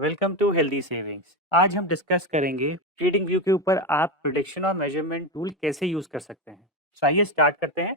Welcome to healthy savings. आज हम discuss करेंगे ट्रेडिंग व्यू के ऊपर आप प्रिडिक्शन और मेजरमेंट टूल कैसे यूज कर सकते हैं। तो आइए स्टार्ट करते हैं।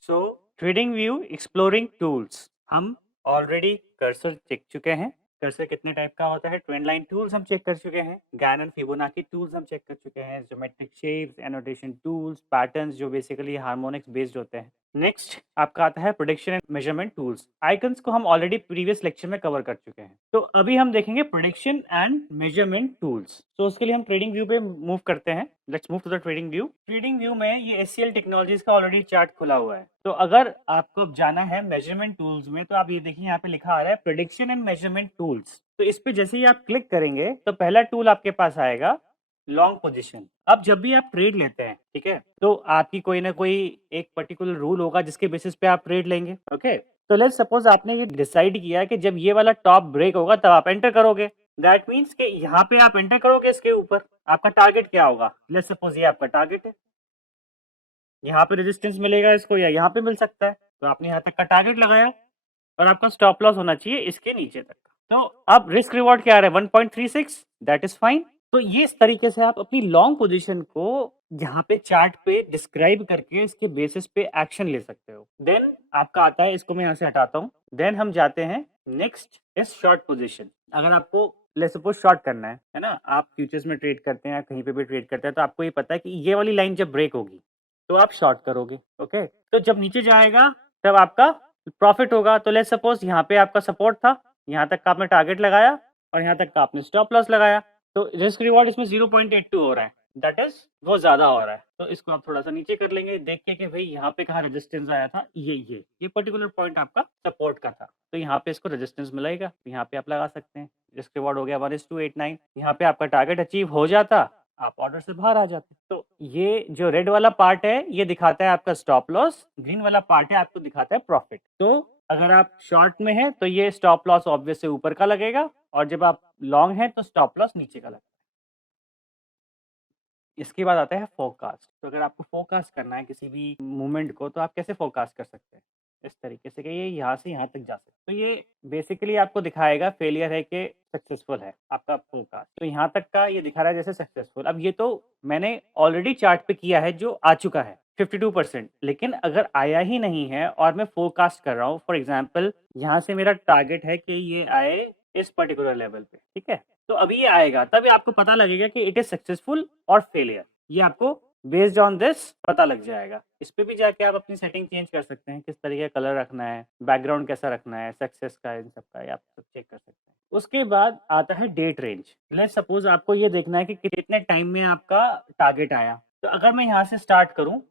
सो ट्रेडिंग व्यू एक्सप्लोरिंग टूल्स हम ऑलरेडी कर्सर चेक चुके हैं। कर्सर कितने टाइप का होता है, ट्रेंड लाइन टूल्स हम चेक कर चुके हैं, गैनन फिबोनाची टूल्स हम चेक कर चुके हैं, geometric shapes, annotation tools, patterns जो बेसिकली हार्मोनिक्स बेस्ड होते हैं। नेक्स्ट आपका आता है prediction and measurement tools. Icons को हम ऑलरेडी प्रीवियस लेक्चर में कवर कर चुके हैं। तो अभी हम देखेंगे प्रेडिक्शन एंड मेजरमेंट टूल्स। तो उसके लिए हम ट्रेडिंग व्यू पे मूव करते हैं। Let's move to the trading view. Trading view में ये एचसीएल टेक्नोलॉजीज का ऑलरेडी चार्ट खुला हुआ है। तो अगर आपको अब जाना है मेजरमेंट टूल्स में, तो आप ये देखिए यहाँ पे लिखा आ रहा है प्रेडिक्शन एंड मेजरमेंट टूल्स। तो इस पे जैसे ही आप क्लिक करेंगे तो पहला टूल आपके पास आएगा लॉन्ग पोजीशन। अब जब भी आप ट्रेड लेते हैं, ठीक है, तो आपकी कोई ना कोई एक पर्टिकुलर रूल होगा जिसके बेसिस पे आप ट्रेड लेंगे। ओके, तो लेट्स सपोज आपने ये डिसाइड किया कि जब ये वाला टॉप ब्रेक होगा तब आप एंटर करोगे। दैट मीन्स कि यहाँ पे आप एंटर करोगे, इसके ऊपर आपका टारगेट क्या होगा। लेट्स सपोज ये आपका टारगेट है, यहाँ पे रेजिस्टेंस मिलेगा इसको या यहाँ पे मिल सकता है, तो आपने यहाँ तक का टारगेट लगाया और आपका स्टॉप लॉस होना चाहिए इसके नीचे तक का। तो अब रिस्क रिवॉर्ड क्या आ रहा है 1.36, दैट इज फाइन। तो ये इस तरीके से आप अपनी लॉन्ग पोजीशन को यहाँ पे चार्ट पे डिस्क्राइब करके इसके बेसिस पे एक्शन ले सकते हो। देन आपका आता है, इसको मैं यहाँ से हटाता हूँ। देन हम जाते हैं नेक्स्ट इज शॉर्ट पोजीशन। अगर आपको लेट्स सपोज शॉर्ट करना है ना, आप फ्यूचर्स में ट्रेड करते हैं या कहीं पे भी ट्रेड करते हैं, तो आपको ये पता है कि ये वाली लाइन जब ब्रेक होगी तो आप शॉर्ट करोगे। ओके, तो जब नीचे जाएगा तब आपका प्रॉफिट होगा। तो लेट्स सपोज यहाँ पे आपका सपोर्ट था, यहाँ तक का आपने टारगेट लगाया और यहाँ तक का आपने स्टॉप लॉस लगाया। तो रिस्क रिवॉर्ड इसमें 0.82 हो रहा है, दैट इज बहुत ज्यादा हो रहा है। तो इसको आप थोड़ा सा नीचे कर लेंगे, देख के कि भाई यहाँ पे कहाँ रेजिस्टेंस आया था, ये पर्टिकुलर पॉइंट आपका सपोर्ट का था, तो यहाँ पे इसको रेजिस्टेंस मिलेगा, यहाँ पे आप लगा सकते हैं। रिस्क रिवॉर्ड हो गया 1:89। यहाँ पे आपका टारगेट अचीव हो जाता, आप ऑर्डर से बाहर आ जाते। तो ये जो रेड वाला पार्ट है ये दिखाता है आपका स्टॉप लॉस, ग्रीन वाला पार्ट है आपको दिखाता है प्रॉफिट। तो अगर आप शॉर्ट में हैं तो ये स्टॉप लॉस ऑब्वियस से ऊपर का लगेगा, और जब आप लॉन्ग हैं तो स्टॉप लॉस नीचे का लगेगा। इसके बाद आता है फोरकास्ट। तो अगर आपको फोरकास्ट करना है किसी भी मूवमेंट को, तो आप कैसे फोरकास्ट कर सकते हैं, इस तरीके से कि ये यहाँ से यहाँ तक जा सकते। तो ये बेसिकली आपको दिखाएगा फेलियर है कि सक्सेसफुल है आपका फोरकास्ट। तो यहाँ तक का ये दिखा रहा है जैसे सक्सेसफुल। अब ये तो मैंने ऑलरेडी चार्ट पे किया है जो आ चुका है 52%, लेकिन अगर आया ही नहीं है और मैं फोरकास्ट कर रहा हूँ, फॉर एग्जाम्पल यहाँ से मेरा टारगेट है कि ये आए इस पर्टिकुलर लेवल पे, ठीक है, तो अभी ये आएगा तभी आपको पता लगेगा कि इट इज सक्सेसफुल और फेलियर। ये आपको बेस्ड ऑन दिस पता लग जाएगा। इस पे भी जाके आप अपनी सेटिंग चेंज कर सकते हैं, किस तरीके का कलर रखना है, बैकग्राउंड कैसा रखना है, सक्सेस का, इन सब का आप सब चेक कर सकते हैं। उसके बाद आता है डेट रेंज। लेट्स सपोज आपको ये देखना है कि कितने टाइम में आपका टारगेट आया। तो अगर मैं यहाँ से स्टार्ट करूँ,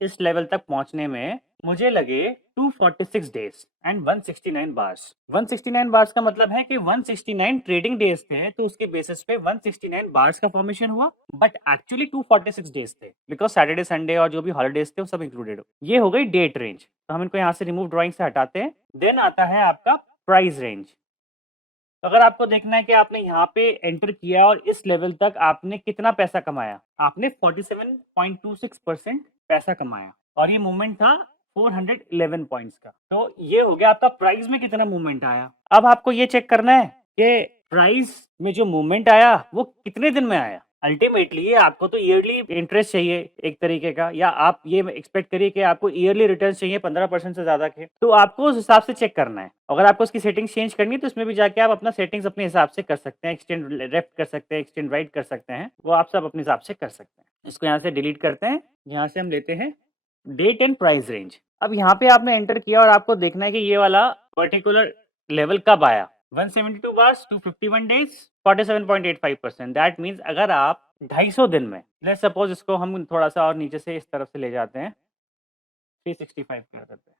इस लेवल तक पहुंचने में मुझे लगे 246 डेज एंड 169 बार्स। 169 बार्स का मतलब है कि 169 ट्रेडिंग डेज थे, तो उसके बेसिस पे 169 बार्स का फॉर्मेशन हुआ, बट एक्चुअली 246 डेज थे, बिकॉज सैटरडे संडे और जो भी हॉलीडेज थे वो सब इंक्लूडेड हो। ये हो गई डेट रेंज, तो हम इनको यहाँ से रिमूव ड्राइंग से हटाते हैं। देन आता है आपका प्राइस रेंज। तो अगर आपको देखना है कि आपने यहाँ पे एंटर किया और इस लेवल तक आपने कितना पैसा कमाया, आपने 47.26% पैसा कमाया और ये मूवमेंट था 411 पॉइंट्स का। तो ये हो गया आपका प्राइस में कितना मूवमेंट आया। अब आपको ये चेक करना है कि प्राइस में जो मूवमेंट आया वो कितने दिन में आया। अल्टीमेटली आपको तो ईयरली इंटरेस्ट चाहिए एक तरीके का, या आप ये एक्सपेक्ट करिए कि आपको ईयरली रिटर्न चाहिए 15% से ज्यादा के, तो आपको उस हिसाब से चेक करना है। अगर आपको उसकी सेटिंग्स चेंज करनी है तो इसमें भी जाके आप अपना सेटिंग्स अपने हिसाब से कर सकते हैं, एक्सटेंड लेफ्ट कर सकते हैं, एक्सटेंड राइट कर सकते हैं, वो आप सब अपने हिसाब से कर सकते हैं। इसको यहाँ से डिलीट करते हैं, यहाँ से हम लेते हैं डेट एंड प्राइस रेंज। अब यहाँ पे आपने एंटर किया और आपको देखना है कि ये वाला पर्टिकुलर लेवल कब आया। 172 बार्स, 251 डेज, 47.85%। दैट मीन्स अगर आप 250 दिन में, लेट्स सपोज इसको हम थोड़ा सा और नीचे से इस तरफ से ले जाते हैं, 365 कर देते हैं,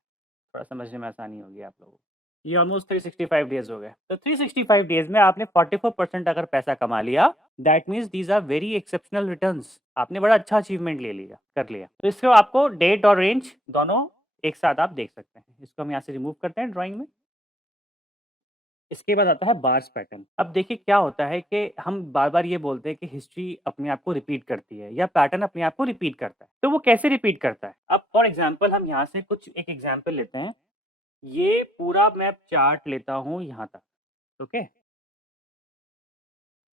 थोड़ा समझने में आसानी होगी आप लोगों को। ये ऑलमोस्ट 365 डेज हो गए। तो 365 डेज में आपने 44% अगर पैसा कमा लिया, that means these are very exceptional returns. आपने बड़ा अच्छा अचीवमेंट ले लिया, कर लिया। तो इसको आपको डेट और रेंज दोनों एक साथ आप देख सकते हैं। इसको हम यहाँ से रिमूव करते हैं ड्राइंग में। इसके बाद आता है बार्स पैटर्न। अब देखिए क्या होता है कि हम बार-बार ये बोलते हैं कि हिस्ट्री अपने आप को रिपीट करती है या पैटर्न अपने आप को रिपीट करता है। तो वो कैसे रिपीट करता है? अब फॉर एग्ज़ाम्पल हम यहाँ से कुछ एक एग्ज़ाम्पल लेते हैं। ये पूरा मैं चार्ट लेता हूँ यहाँ तक, ओके?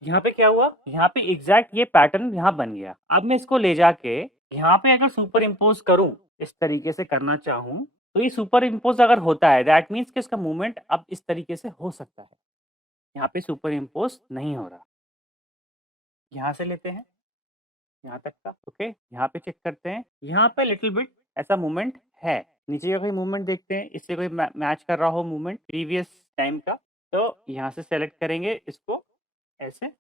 यहाँ पे क्या हुआ? यहाँ पे एग्ज़ैक्ट ये पैटर्न यहाँ बन गया। अब मैं इसको ले जाके यहाँ पे अगर सुपर इम्पोज़ करूँ, इस तरीके से करना चाहूँ, तो ये सुपर इम्पोज़ अगर होता है दैट मीन्स कि इसका मूवमेंट अब इस तरीके से हो सकता है। यहाँ पे सुपर इम्पोज़ नहीं हो रहा। यहाँ से लेते हैं, यहाँ तक का, ओके? यहाँ पे चेक करते हैं, यहाँ पे लिटिल बिट ऐसा मूवमेंट है। नीचे का कोई मूवमेंट देखते हैं, इससे कोई मैच कर रहा हो मूवमेंट प्रीवियस टाइम का, तो यहाँ से सेलेक्ट करेंगे इसको ऐसे,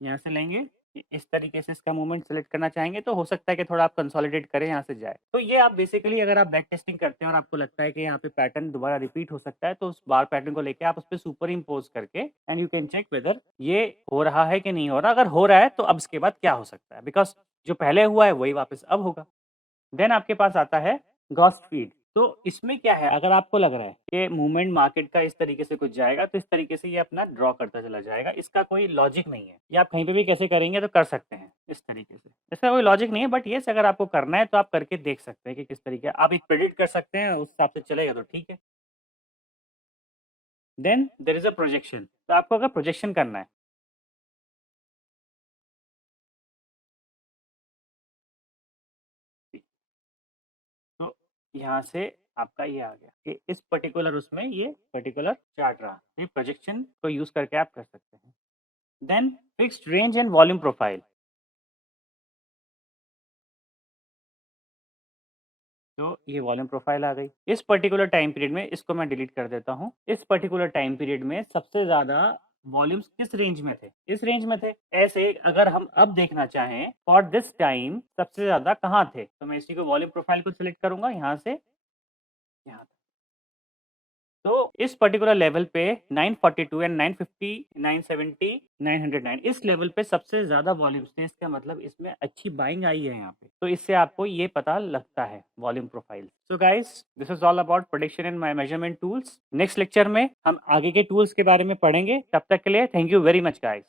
यहाँ से लेंगे, इस तरीके से इसका मूवमेंट सेलेक्ट करना चाहेंगे तो हो सकता है कि थोड़ा आप कंसोलिडेट करें, यहाँ से जाए। तो ये आप बेसिकली अगर आप बैक टेस्टिंग करते हैं और आपको लगता है कि यहाँ पे पैटर्न दोबारा रिपीट हो सकता है, तो उस बार पैटर्न को लेके आप उस पे सुपर इम्पोज़ करके and you can check whether ये हो रहा है कि नहीं हो रहा। अगर हो रहा है, तो अब इसके बाद क्या हो सकता है? बिकॉज़ जो पहले हुआ है, वही वापस अब होगा। देन आपके पास आता है गॉस फीड। तो इसमें क्या है, अगर आपको लग रहा है कि मूवमेंट मार्केट का इस तरीके से कुछ जाएगा, तो इस तरीके से ये अपना ड्रॉ करता चला जाएगा। इसका कोई लॉजिक नहीं है। ये आप कहीं पे भी कैसे करेंगे तो कर सकते हैं, इस तरीके से। इसका कोई लॉजिक नहीं है, बट येस अगर आपको करना है तो आप करके देख सकते हैं कि किस तरीके आप एक प्रेडिक्ट कर सकते हैं, उस हिसाब से चलेगा तो ठीक है। Then there is a projection. तो आपको अगर प्रोजेक्शन करना है, तो यहाँ से आपका ये आ गया कि इस पर्टिकुलर उसमें ये पर्टिकुलर चार्ट रहा। ये प्रोजेक्शन को यूज़ करके आप कर सकते हैं। Then fixed range and volume profile. तो ये वॉल्यूम प्रोफाइल आ गई। इस पर्टिकुलर टाइम पीरियड में इसको मैं डिलीट कर देता हूँ। इस पर्टिकुलर टाइम पीरियड में सबसे ज़्यादा वॉल्यूम्स किस रेंज में थे? इस रेंज में थे। ऐसे अगर हम अब देखना चाहें फॉर दिस टाइम सबसे ज़्यादा कहाँ थे? तो मैं इसी को वॉल्यूम प्रोफाइल को सिलेक्ट करूँगा यहाँ से यहाँ तक। तो इस पर्टिकुलर लेवल पे 942 एंड 950, 970, 909 इस लेवल पे सबसे ज़्यादा वॉल्यूम्स थे। इसका मतलब इसमें अच्छी बाइंग आई है यहाँ पे। तो इससे आपको ये पता लगता है volume profile. So guys this is all about prediction and measurement tools. Next lecture में हम आगे के टूल्स के बारे में पढ़ेंगे। तब तक के लिए thank you very much guys.